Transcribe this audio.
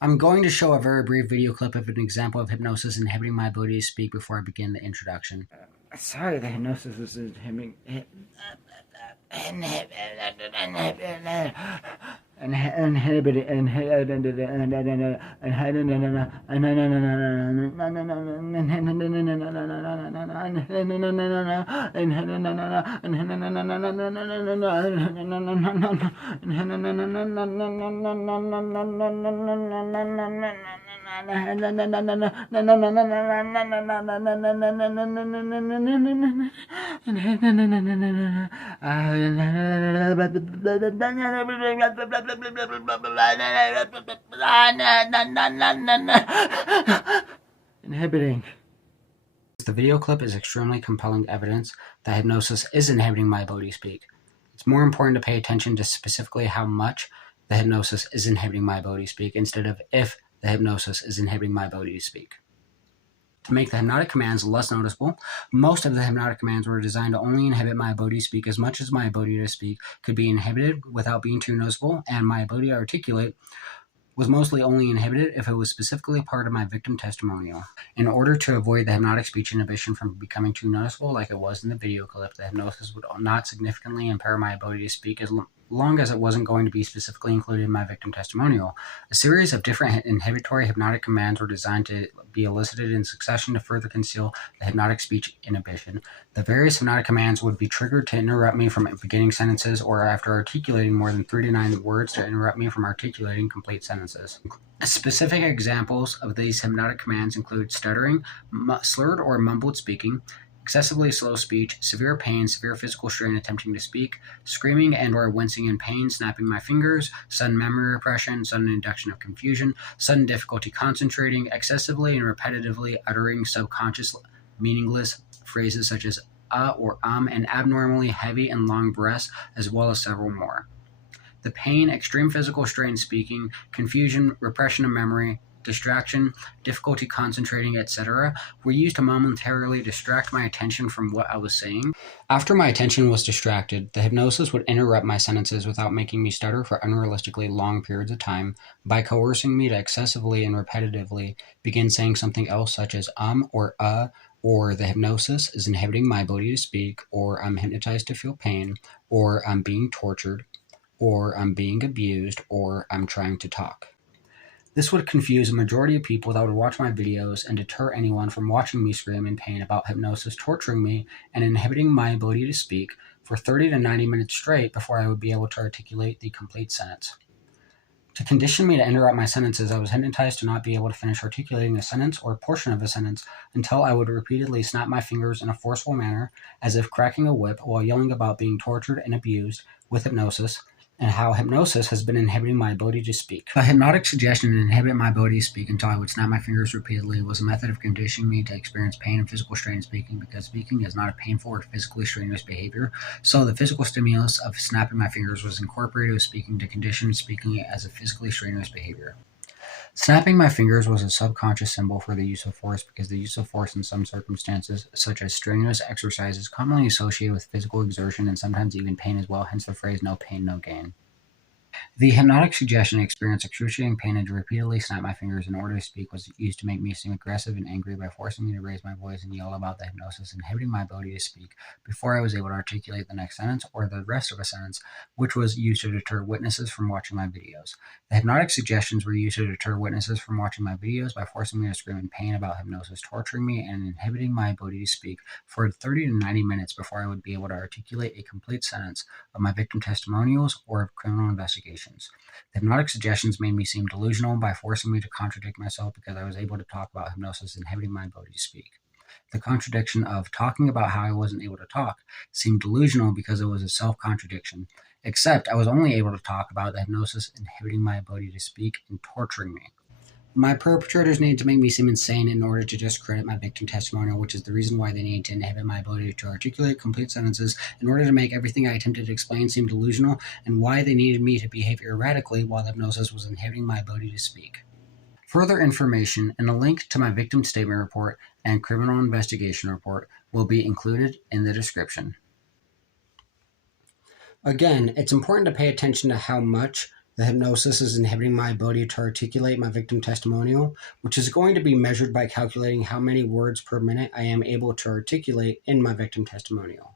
I'm going to show a very brief video clip of an example of hypnosis inhibiting my ability to speak before I begin the introduction. Sorry, the hypnosis was inhibiting. Inhibiting. The video clip is extremely compelling evidence that hypnosis is inhibiting my ability to speak. It's more important to pay attention to specifically how much the hypnosis is inhibiting my ability to speak instead of if the hypnosis is inhibiting my ability to speak. To make the hypnotic commands less noticeable, most of the hypnotic commands were designed to only inhibit my ability to speak as much as my ability to speak could be inhibited without being too noticeable, and my ability to articulate was mostly only inhibited if it was specifically part of my victim testimonial. In order to avoid the hypnotic speech inhibition from becoming too noticeable like it was in the video clip, the hypnosis would not significantly impair my ability to speak as long as it wasn't going to be specifically included in my victim testimonial. A series of different inhibitory hypnotic commands were designed to be elicited in succession to further conceal the hypnotic speech inhibition. The various hypnotic commands would be triggered to interrupt me from beginning sentences, or after articulating more than 3 to 9 words to interrupt me from articulating complete sentences. Specific examples of these hypnotic commands include stuttering, slurred or mumbled speaking, excessively slow speech, severe pain, severe physical strain attempting to speak, screaming and or wincing in pain, snapping my fingers, sudden memory repression, sudden induction of confusion, sudden difficulty concentrating, excessively and repetitively uttering subconscious meaningless phrases such as or and abnormally heavy and long breaths, as well as several more. The pain, extreme physical strain speaking, confusion, repression of memory, distraction, difficulty concentrating, etc., were used to momentarily distract my attention from what I was saying. After my attention was distracted, the hypnosis would interrupt my sentences without making me stutter for unrealistically long periods of time by coercing me to excessively and repetitively begin saying something else such as or the hypnosis is inhibiting my ability to speak, or I'm hypnotized to feel pain, or I'm being tortured, or I'm being abused, or I'm trying to talk. This would confuse a majority of people that would watch my videos and deter anyone from watching me scream in pain about hypnosis torturing me and inhibiting my ability to speak for 30 to 90 minutes straight before I would be able to articulate the complete sentence. To condition me to interrupt my sentences, I was hypnotized to not be able to finish articulating a sentence or a portion of a sentence until I would repeatedly snap my fingers in a forceful manner, as if cracking a whip, while yelling about being tortured and abused with hypnosis, and how hypnosis has been inhibiting my ability to speak. A hypnotic suggestion to inhibit my ability to speak until I would snap my fingers repeatedly was a method of conditioning me to experience pain and physical strain in speaking, because speaking is not a painful or physically strenuous behavior, so the physical stimulus of snapping my fingers was incorporated with speaking to condition speaking as a physically strenuous behavior. Snapping my fingers was a subconscious symbol for the use of force, because the use of force in some circumstances, such as strenuous exercise, is commonly associated with physical exertion and sometimes even pain as well, hence the phrase no pain, no gain. The hypnotic suggestion to experience excruciating pain and to repeatedly snap my fingers in order to speak was used to make me seem aggressive and angry by forcing me to raise my voice and yell about the hypnosis inhibiting my ability to speak before I was able to articulate the next sentence or the rest of a sentence, which was used to deter witnesses from watching my videos. The hypnotic suggestions were used to deter witnesses from watching my videos by forcing me to scream in pain about hypnosis torturing me and inhibiting my ability to speak for 30 to 90 minutes before I would be able to articulate a complete sentence of my victim testimonials or of criminal investigations. The hypnotic suggestions made me seem delusional by forcing me to contradict myself because I was able to talk about hypnosis inhibiting my ability to speak. The contradiction of talking about how I wasn't able to talk seemed delusional because it was a self-contradiction, except I was only able to talk about the hypnosis inhibiting my ability to speak and torturing me. My perpetrators needed to make me seem insane in order to discredit my victim testimonial, which is the reason why they needed to inhibit my ability to articulate complete sentences in order to make everything I attempted to explain seem delusional, and why they needed me to behave erratically while the hypnosis was inhibiting my ability to speak. Further information and a link to my victim statement report and criminal investigation report will be included in the description. Again, it's important to pay attention to how much The hypnosis is inhibiting my ability to articulate my victim testimonial, which is going to be measured by calculating how many words per minute I am able to articulate in my victim testimonial.